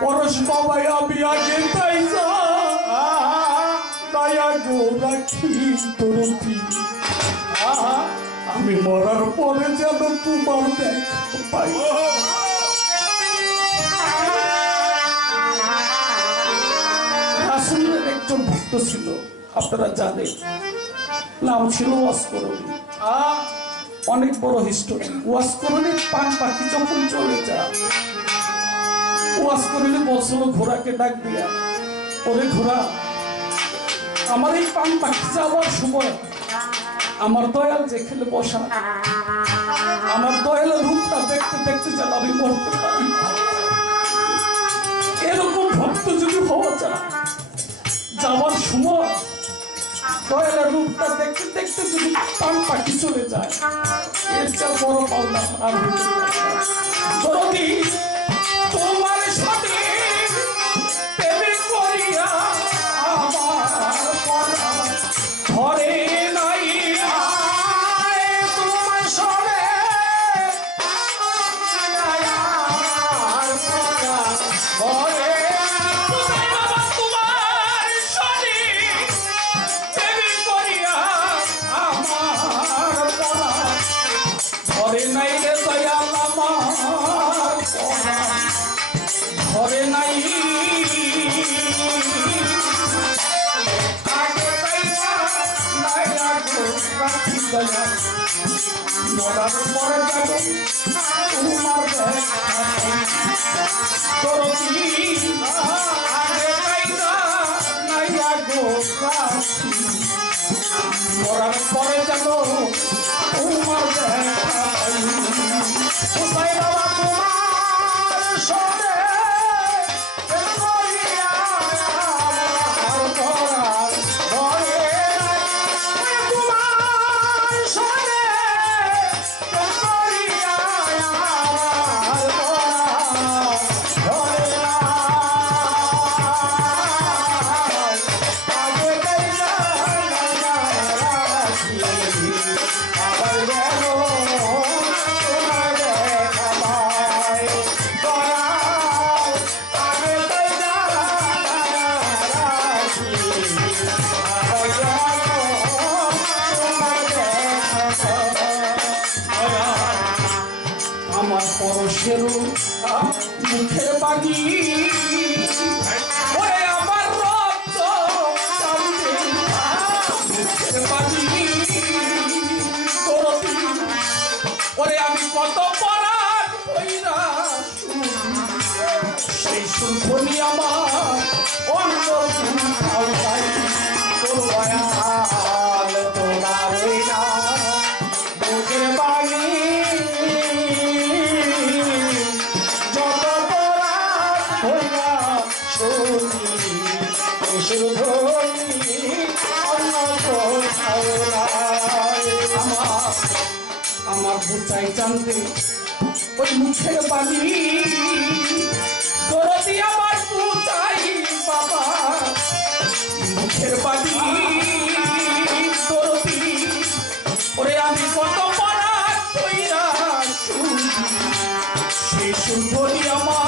পরশ বাবাই আমি আগে তাই যা দয়া গো রাখি তোরতি আমি মরার পরে যেন তোমার দেখা পাই রাসুলের একজন ভক্ত ছিল আপনারা জানেন। নাম ছিল ওয়াসকরণী। অনেক বড় হিস্টোরি। ওয়াসকরণী পান পাখি যখন চলে যায় ওয়াসকরণী বলছিল ঘোড়াকে ডাক দিয়া, ওরে ঘোড়া, আমার এই পান পাখি যাওয়ার সময় আমার দয়াল যেখানে বসা, আমার দয়ালের রূপটা দেখতে দেখতে যেন আমি মরতে পারি। এরকম ভক্ত যদি হওয়া যায়, যাওয়ার সময় দয়ালের রূপটা দেখতে দেখতে যদি পান পাখি চলে যায়, এর চেয়ে বড় পাওনা আর হতে মরার পরে যাব তোমার করবি আগে পাইয়া পরশের মুখের ওরে আমি সেই শুনবনি আমার আমার বুচাই জানতে ওই মুখের বাণী। দরদি আমার বুচাই বাবা, মুখের বাণী। দরদি ওরে আমি কত পারা শুনি। সেই শুনবনি আমার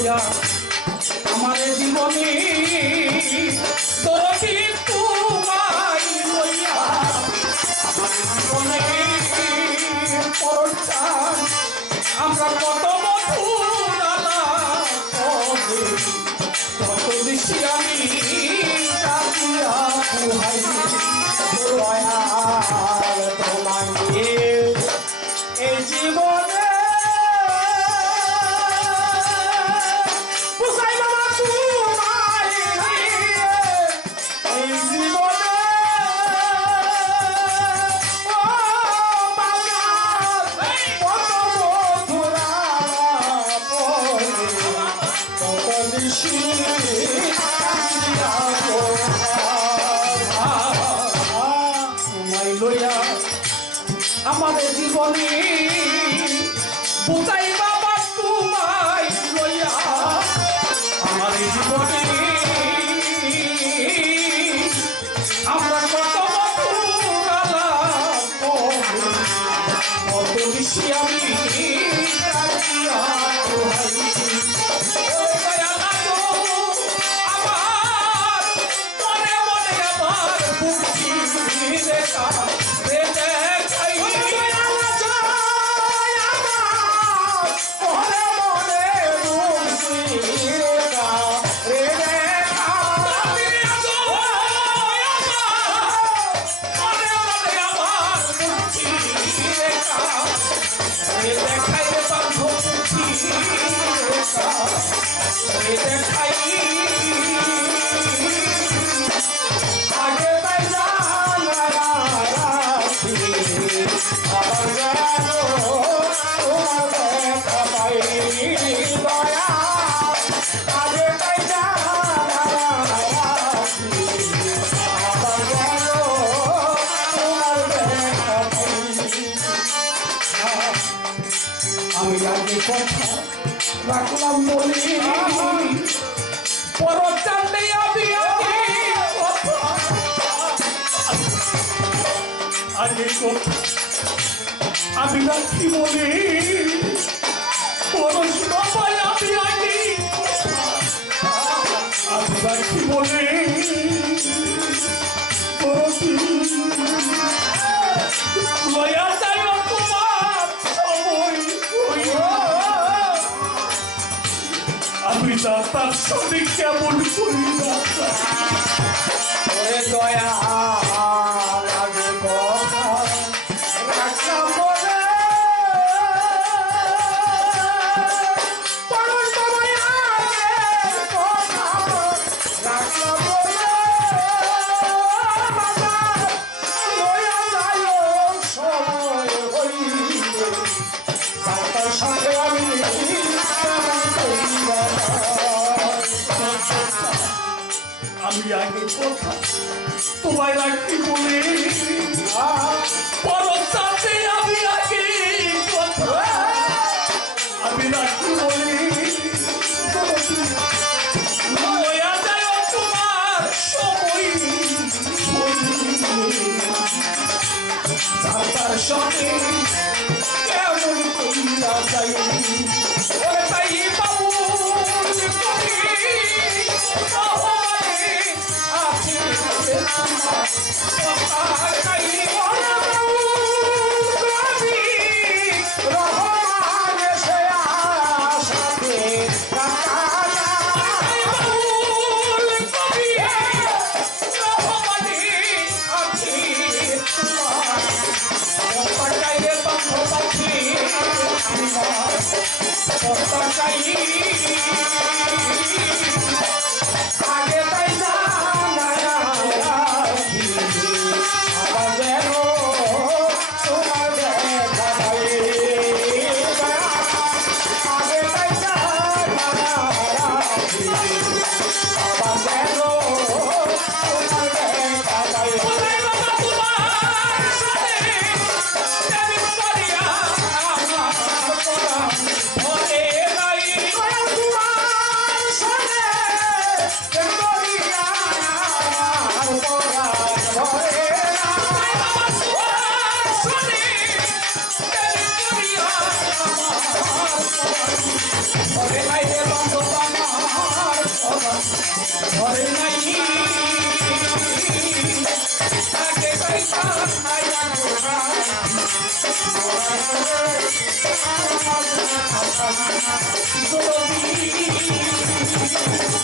লইয়া আমার জীবনী তোরটি তোমার লইয়া আমার জীবনে আমরা কত তোমায় এই জীবন আমি। বুঝাই বাবা তোমায় লইয়া আমার জীবনে। আমরা কত কত বেশি আমি আমার মনে মনে আমার বুঝি দেখাই পাখি দেখাই রাখলাম বলছি পর চান্দে আমি আগে আমি রাখি বলি। পরশুরা পাই আমি আগে আমি রাখি বলি। পরশু লয়া রাজা তার সাথে কেমন করি রাজা দয়া আমি আগে কথা তোমায় রাখি বলে। পরতাতে আমি আগে কথা আমি রাখি বলে। Something Oh, my God. Thank you.